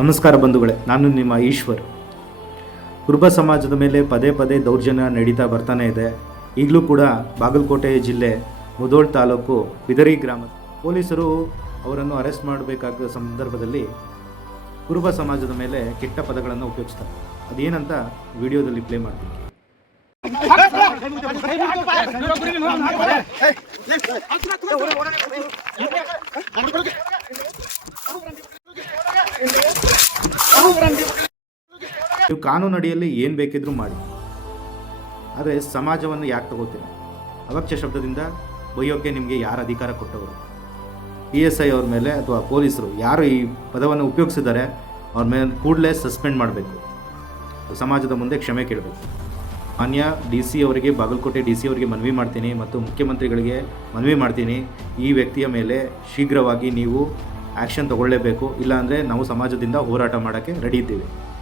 ನಮಸ್ಕಾರ ಬಂಧುಗಳೇ, ನಾನು ನಿಮ್ಮ ಈಶ್ವರ್. ಕುರುಬ ಸಮಾಜದ ಮೇಲೆ ಪದೇ ಪದೇ ದೌರ್ಜನ್ಯ ನಡೀತಾ ಬರ್ತಾನೆ ಇದೆ. ಈಗಲೂ ಕೂಡ ಬಾಗಲಕೋಟೆ ಜಿಲ್ಲೆ ಮುಧೋಳ್ ತಾಲೂಕು ಬಿದರಿ ಗ್ರಾಮ ಪೊಲೀಸರು ಅವರನ್ನು ಅರೆಸ್ಟ್ ಮಾಡಬೇಕಾದ ಸಂದರ್ಭದಲ್ಲಿ ಕುರುಬ ಸಮಾಜದ ಮೇಲೆ ಕೆಟ್ಟ ಪದಗಳನ್ನು ಉಪಯೋಗಿಸ್ತಾರೆ. ಅದೇನಂತ ವಿಡಿಯೋದಲ್ಲಿ ಪ್ಲೇ ಮಾಡ್ತೀನಿ. ನೀವು ಕಾನೂನು ಅಡಿಯಲ್ಲಿ ಏನು ಬೇಕಿದ್ರೂ ಮಾಡಿ, ಆದರೆ ಸಮಾಜವನ್ನು ಯಾಕೆ ತಗೋತೀರ? ಅವಕ್ಷ ಶಬ್ದದಿಂದ ಬೈಯೋಕ್ಕೆ ನಿಮಗೆ ಯಾರು ಅಧಿಕಾರ ಕೊಟ್ಟವರು? PSI ಅವ್ರ ಮೇಲೆ ಅಥವಾ ಪೊಲೀಸರು ಯಾರು ಈ ಪದವನ್ನು ಉಪಯೋಗಿಸಿದ್ದಾರೆ ಅವ್ರ ಮೇಲೆ ಕೂಡಲೇ ಸಸ್ಪೆಂಡ್ ಮಾಡಬೇಕು. ಸಮಾಜದ ಮುಂದೆ ಕ್ಷಮೆ ಕೇಳಬೇಕು. ಮಾನ್ಯ DC ಅವರಿಗೆ, ಬಾಗಲಕೋಟೆ DC ಅವರಿಗೆ ಮನವಿ ಮಾಡ್ತೀನಿ ಮತ್ತು ಮುಖ್ಯಮಂತ್ರಿಗಳಿಗೆ ಮನವಿ ಮಾಡ್ತೀನಿ, ಈ ವ್ಯಕ್ತಿಯ ಮೇಲೆ ಶೀಘ್ರವಾಗಿ ನೀವು ಆ್ಯಕ್ಷನ್ ತಗೊಳ್ಳೇಬೇಕು. ಇಲ್ಲಾಂದರೆ ನಾವು ಸಮಾಜದಿಂದ ಹೋರಾಟ ಮಾಡೋಕ್ಕೆ ರೆಡಿ ಇದ್ದೀವಿ.